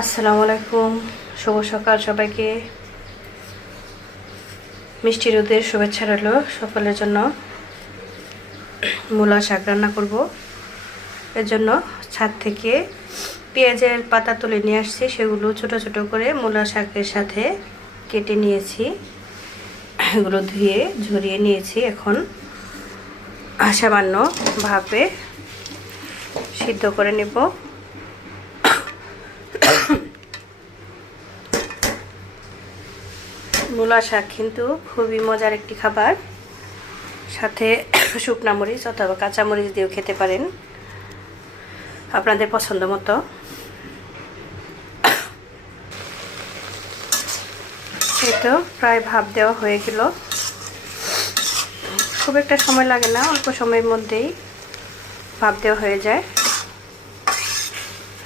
আসসালামু আলাইকুম, শুভ সকাল সবাইকে। মিষ্টি রোদের শুভেচ্ছা রইল সকলের জন্য। মূলা শাক রান্না করব, এর জন্য ছাদ থেকে পেঁয়াজের পাতা তুলে নিয়ে আসছি, সেগুলো ছোট ছোট করে মূলা শাকের সাথে কেটে নিয়েছি। এগুলো ধুয়ে ঝরিয়ে নিয়েছি। এখন সামান্য ভাপে সিদ্ধ করে নেব। মূলা শাক কিন্তু খুবই মজার একটি খাবার, সাথে শুকনা মরিচ অথবা কাঁচা মরিচ দিয়েও খেতে পারেন, আপনাদের পছন্দ মতো। এই তো প্রায় ভাপ দেওয়া হয়ে গেল। খুব একটা সময় লাগে না, অল্প সময়ের মধ্যেই ভাপ দেওয়া হয়ে যায়।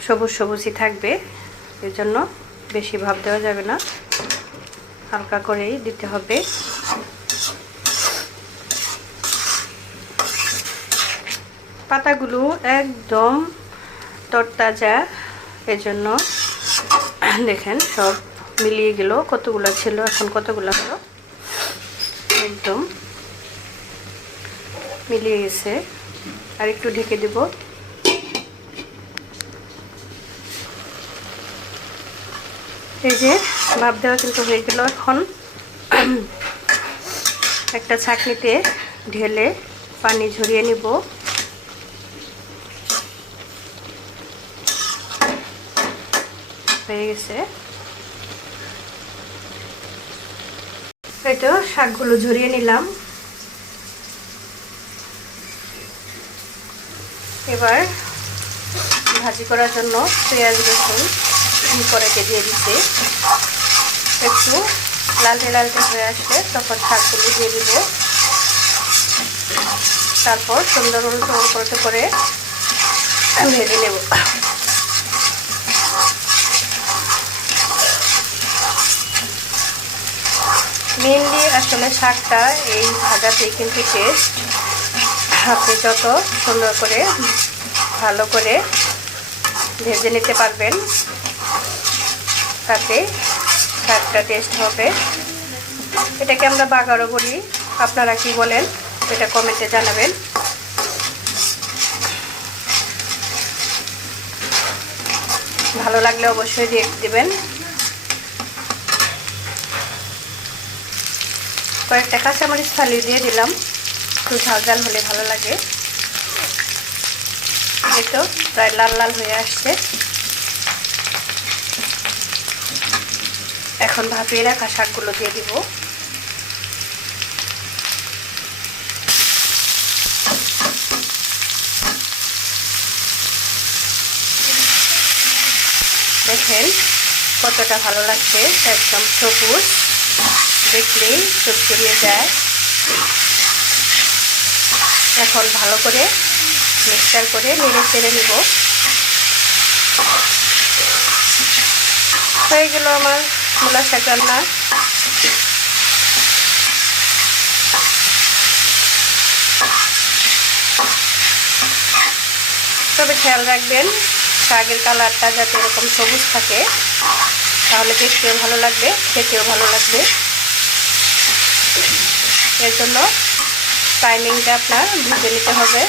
সবুজ সবুজই থাকবে, এর জন্য বেশি ভাপ দেওয়া যাবে না, হালকা করেই দিতে হবে। পাতাগুলো একদম তরতাজা, এজন্য দেখেন সব মিলিয়ে গেল। কতগুলো ছিল, এখন কতগুলো হলো, একদম মিলিয়ে গেছে। আর একটু ঢেকে দেব। এই যে ভাপ দেওয়া কিন্তু হয়ে গেল। এখন একটা ছাঁকনিতে ঢেলে পানি ঝরিয়ে নিব। হয়ে গেছে। এই তো শাকগুলো ঝরিয়ে নিলাম। এবার ভাজি করার জন্য পেঁয়াজ রসুন কড়াইতে দিয়ে দিতে, একটু লালটে লালটে হয়ে আসলে তখন শাকগুলো দিয়ে দিব। তারপর সুন্দর উল্টো করে ভেজে নেব। মেনলি আসলে শাকটা এই ভাজাতেই কিন্তু টেস্ট। আপনি যত সুন্দর করে ভালো করে ভেজে নিতে পারবেন, তাতে শাকটা টেস্ট হবে। এটাকে আমরা বাগারও বলি, আপনারা কি বলেন এটা কমেন্টে জানাবেন। ভালো লাগলে অবশ্যই রিয়েক্ট দিবেন। কয়েকটা কাঁচামরিচ ফালিয়ে দিয়ে দিলাম, একটু ঝাল ঝাল হলে ভালো লাগে। এই তো প্রায় লাল লাল হয়ে আসছে। এখন ভাপিয়ে রাখা শাকগুলো দিয়ে দিব। দেখেন কতটা ভালো লাগছে, একদম সবুজ, দেখলেই চোখ জুড়িয়ে যায়। এখন ভালো করে মিক্সচার করে নেড়ে চেড়ে নিব। হয়ে গেল আমার মূলা শাক রান্না। তবে খেয়াল রাখবেন শাকের কালারটা যাতে এরকম সবুজ থাকে, তাহলে দেখতেও ভালো লাগবে, খেতেও ভালো লাগবে। এর জন্য টাইমিংটা আপনার বুঝে নিতে হবে,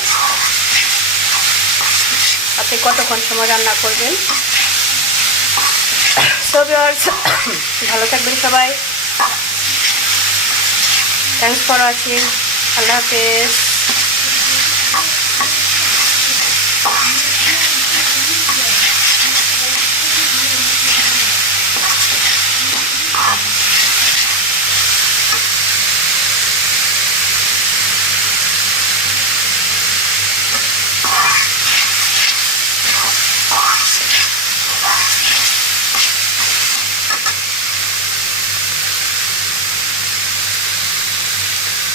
আপনি কতক্ষণ সময় রান্না করবেন। সো ভিউয়ার্স, ভালো থাকবেন সবাই। Thanks for watching. আল্লাহ হাফেজ।